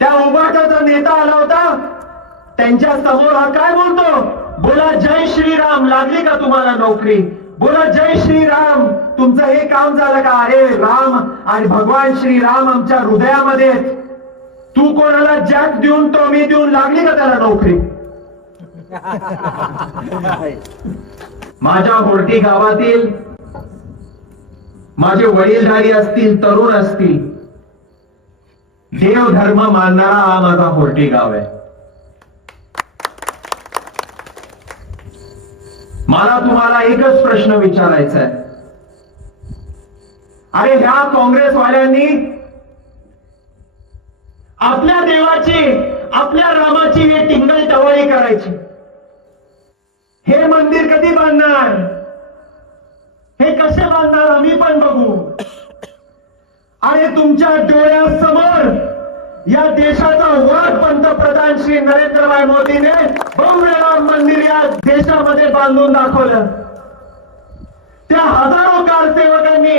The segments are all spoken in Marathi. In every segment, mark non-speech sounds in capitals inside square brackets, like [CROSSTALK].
त्या जो नेता आला होता त्यांच्या समोर हा काय बोलतो बोला जय श्रीराम लागली का तुम्हाला नोकरी बोला जय श्रीराम तुमचं हे काम झालं का अरे राम आणि भगवान श्रीराम आमच्या हृदयामध्ये तू कोणाला जॅक देऊन तो मी देऊन लागली का त्याला नोकरी माझ्या होर्टी गावातील माझे वडीलधारी असतील तरुण असतील देव धर्म मानणारा हा माझा पोर्टी गाव आहे मला तुम्हाला एकच प्रश्न विचारायचा आहे अरे ह्या काँग्रेसवाल्यांनी आपल्या देवाची आपल्या रामाची हे टिंगल टवाळी करायची हे मंदिर कधी बांधणार हे कसे बांधणार आम्ही पण बघू आणि तुमच्या डोळ्यासमोर या देशाचा वाद पंतप्रधान श्री नरेंद्र नरेंद्रभाई मोदीने राम मंदिर या देशामध्ये बांधून दाखवलं त्या हजारो कारसेवकांनी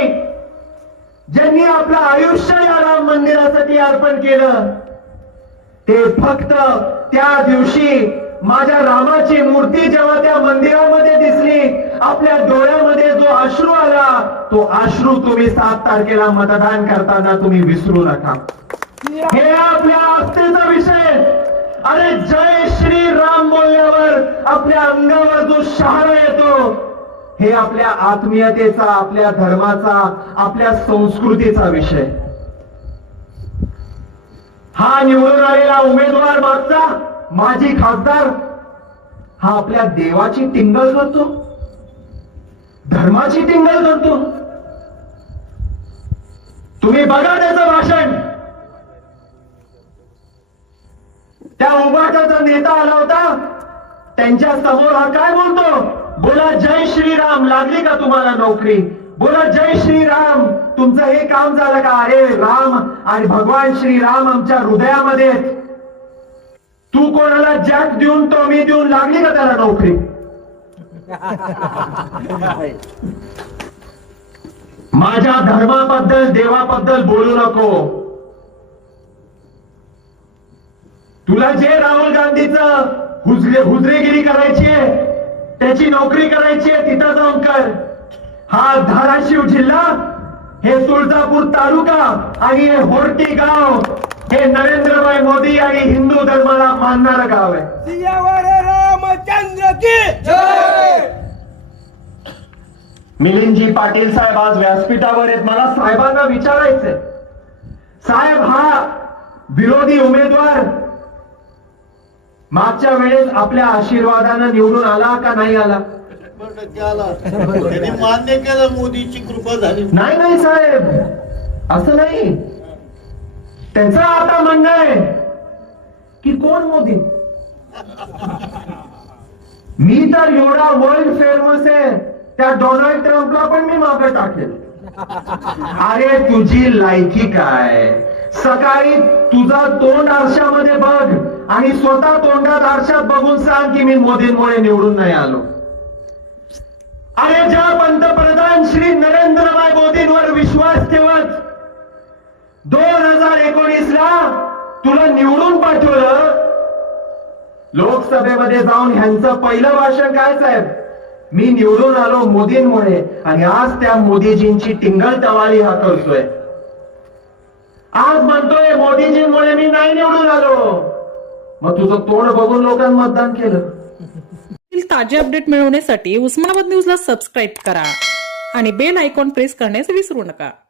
ज्यांनी आपलं आयुष्य या राम मंदिरासाठी अर्पण केलं ते फक्त त्या दिवशी माझ्या रामाची मूर्ती जेव्हा त्या मंदिरामध्ये दिसली आपल्या डोळ्यामध्ये जो अश्रू आला तो अश्रू तुम्ही सात तारखेला मतदान करताना तुम्ही विसरू नका हे आपल्या आस्थेचा विषय अरे जय श्री राम बोलल्यावर आपल्या अंगावर जो शहारा येतो हे आपल्या आत्मीयतेचा आपल्या धर्माचा आपल्या संस्कृतीचा विषय हा निवडून आलेला उमेदवार मागचा माझी खासदार हा आपल्या देवाची टिंगल करतो धर्माची टिंगल करतो तुम्ही बघा त्याचं भाषण त्या उभाटाचा नेता आला होता त्यांच्या समोर हा काय बोलतो बोला जय श्रीराम लागली का तुम्हाला नोकरी बोला जय श्रीराम तुमचं हे काम झालं का अरे राम आणि भगवान श्रीराम आमच्या हृदयामध्ये तू कोणाला जॅक देऊन तो मी देऊन लागली का त्याला नोकरी [LAUGHS] माझ्या धर्माबद्दल देवाबद्दल बोलू नको तुला जे राहुल गांधीच हुजरे हुजरेगिरी करायची आहे त्याची नोकरी करायची आहे तिथं जाऊन कर हा धाराशिव जिल्हा हे सुळजापूर तालुका आणि हे होर्टी गाव हे नरेंद्रभाई मोदी आणि हिंदू धर्माला मानणारं गाव आहे रामचंद्र की मिलिंदजी पाटील साहेब आज व्यासपीठावर आहेत मला साहेबांना विचारायचंय साहेब हा विरोधी उमेदवार मागच्या वेळेस आपल्या आशीर्वादानं निवडून आला का नाही आला मान्य केलं मोदीची कृपा झाली नाही नाही साहेब असं नाही त्यांचं आता म्हणणं आहे की कोण मोदी मी तर एवढा वर्ल्ड फेमस आहे त्या डोनाल्ड ट्रम्पला पण मी मागे टाकेल अरे तुझी लायकी काय सकाळी तुझा तोंड आरशामध्ये बघ आणि स्वतः तोंडात आरशात बघून सांग की मी मोदींमुळे निवडून नाही आलो अरे ज्या पंतप्रधान श्री नरेंद्रभाई मोदींवर विश्वास ठेवत दोन हजार एकोणीस ला तुला निवडून पाठवलं लोकसभेमध्ये जाऊन ह्यांचं पहिलं भाषण काय साहेब मी निवडून आलो मोदींमुळे आणि आज त्या मोदीजींची टिंगल टवाली हा करतोय आज म्हणतोय मोदीजींमुळे मी नाही निवडून आलो मग तुझं तोंड बघून लोकांनी मतदान केलं ताजे अपडेट मिळवण्यासाठी उस्मानाबाद न्यूजला सबस्क्राईब करा आणि बेल आयकॉन प्रेस करण्यास विसरू नका